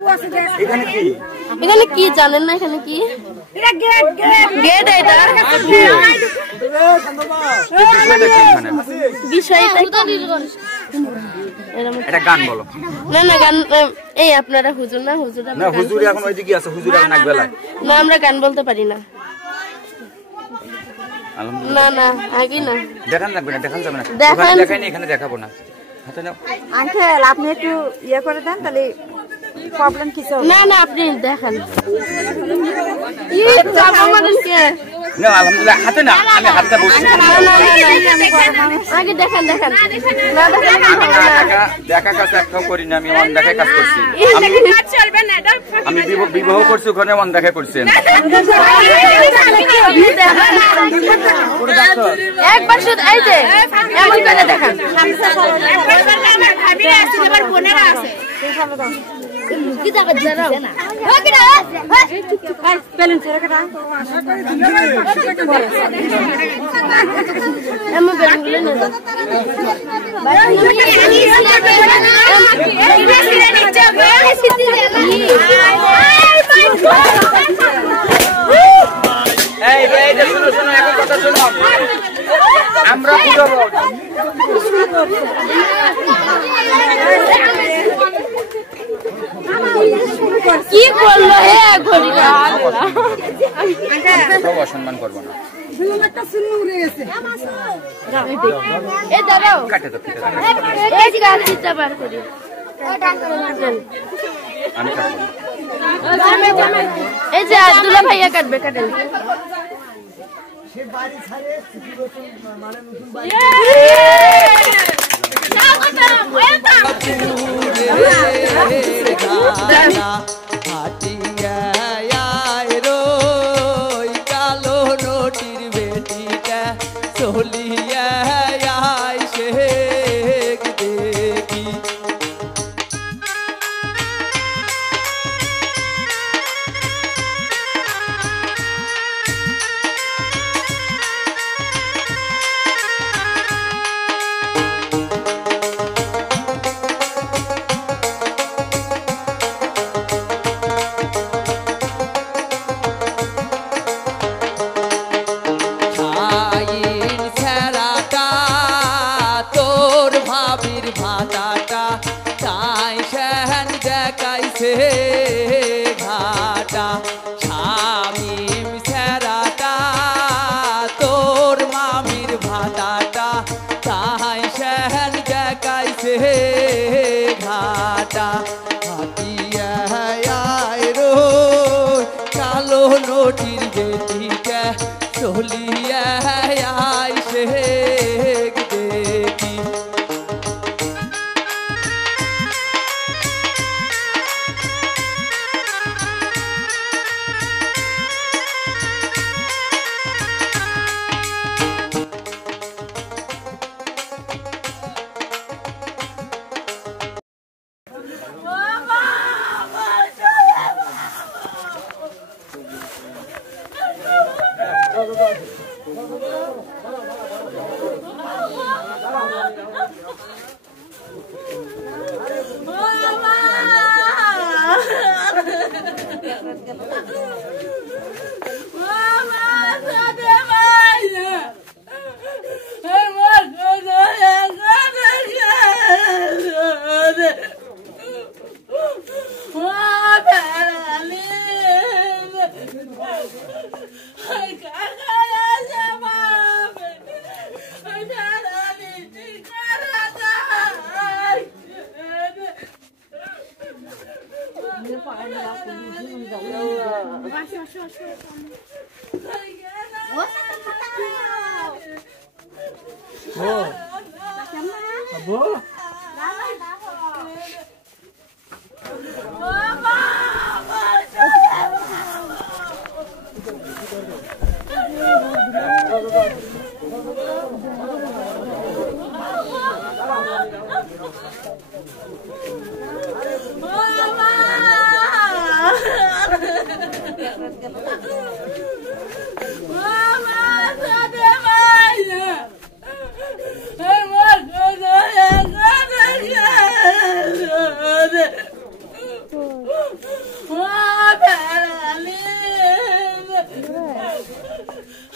এখানে কি জানেন না? এখানে কি গেট? এটা গান বলো না না গান এই আপনারা হুজুর না? হুজুর না, হুজুর এখন ওইদিকে আছে। হুজুর এখন নাকবেলা না, আমরা গান বলতে পারি না। না না আগে না, দেখান লাগবে না, দেখান যাবে না, দেখাই না, এখানে দেখাবো না। হাতে নাও আঙ্কেল, আপনি একটু ইয়ে করে দেন, তাহলে প্রবলেম কিছু না। না আপনি দেখান। না আলহামদুলিল্লাহ, হাতে না, আমি হাতটা বলছি। আগে দেখান। দেখা কাজ একটাও করি না, আমি অন দেখায় কাজ করছি। আমি বিবাহ করছি, ওখানে অন দেখা করছি। একবার শুধু এই যে এমন করে দেখান। কি যাবে জানো? ওকে না বেলুন ছেড়ে কাটা। আমি বেলুন গুলো নেব। শোনো, এখন কথা শোনো। আমরা বুঝাবো কি করলো হে ঘড়িটা? সব অসম্মান করবো না। এই দাঁড়াও, কাটে তো, ঠিক আছে, এই গাছটা বার করি। আমি কাটবো। এই যে আব্দুল্লাহ ভাইয়া কাটবে, কাটেন। কালো নোটির বেটিটা চলিয়া সে দেখি। ঘাটা শামিম সেরাটা তোর মামির ভাতাটা তাই সেন দেখাইছে ঘাটা। হাতিয়া রো কালো নোটির বেটিটা চলিয়া সে দেখি। Mama!